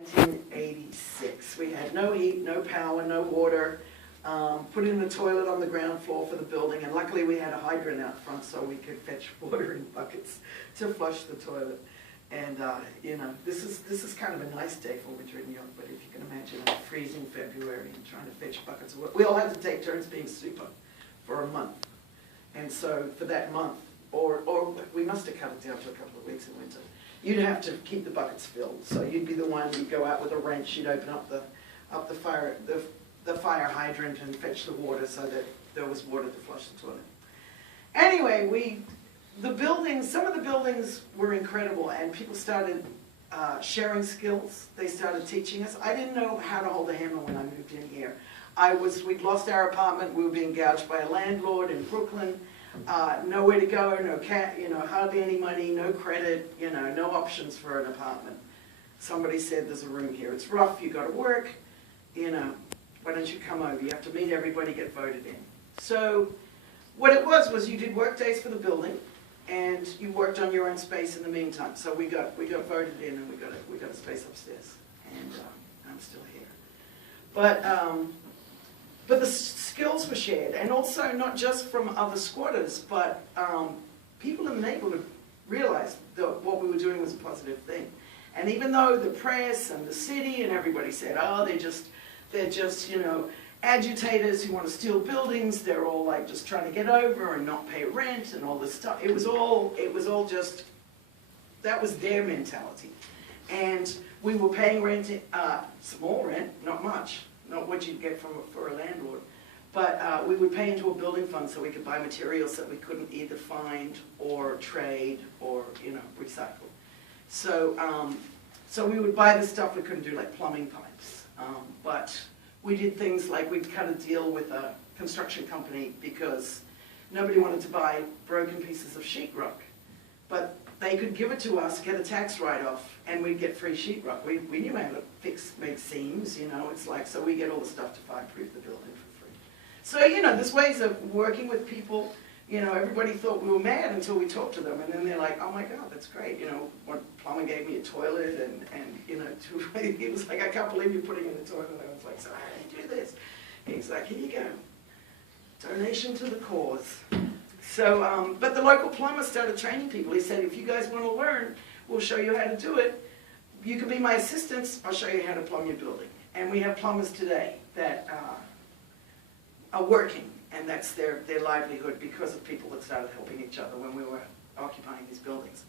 1986. We had no heat, no power, no water. Put in the toilet on the ground floor for the building, and luckily we had a hydrant out front so we could fetch water in buckets to flush the toilet. And you know, this is kind of a nice day for winter in New York, but if you can imagine a freezing February and trying to fetch buckets of water. We all had to take turns being super for a month. And so for that month, or we must have cut it down to a couple of weeks in winter, you'd have to keep the buckets filled. So you'd be the one, you'd go out with a wrench, you'd open up the fire hydrant and fetch the water so that there was water to flush the toilet. Anyway, some of the buildings were incredible, and people started sharing skills. They started teaching us. I didn't know how to hold a hammer when I moved in here. We'd lost our apartment. We were being gouged by a landlord in Brooklyn. Nowhere to go, hardly any money, no credit, no options for an apartment. Somebody said, there's a room here. It's rough. You got to work. Why don't you come over? You have to meet everybody, get voted in. So what it was you did work days for the building, and you worked on your own space in the meantime. So we got voted in, and we got a space upstairs, and I'm still here. But the skills were shared, and also not just from other squatters, but people in the neighborhood realized that what we were doing was a positive thing. And even though the press and the city and everybody said, oh, they're just agitators who want to steal buildings, they're all like just trying to get over and not pay rent and all this stuff. It was all just, that was their mentality. And we were paying rent, small rent, not much, not what you'd get for a landlord. But we would pay into a building fund so we could buy materials that we couldn't either find or trade or recycle. So we would buy the stuff we couldn't do, like plumbing pipes. But we did things like we'd cut a deal with a construction company because nobody wanted to buy broken pieces of sheetrock. But they could give it to us, get a tax write-off, and we'd get free sheetrock. We knew how to make seams, it's like, so we get all the stuff to fireproof the building for free. So, there's ways of working with people. Everybody thought we were mad until we talked to them, and then they're like, oh my God, that's great. One plumber gave me a toilet, and he was like, I can't believe you're putting in a toilet. And I was like, so how do you do this? And he's like, here you go. Donation to the cause. So, but the local plumber started training people. He said, if you guys want to learn, we'll show you how to do it. You can be my assistants. I'll show you how to plumb your building. And we have plumbers today that are working, and that's their livelihood because of people that started helping each other when we were occupying these buildings.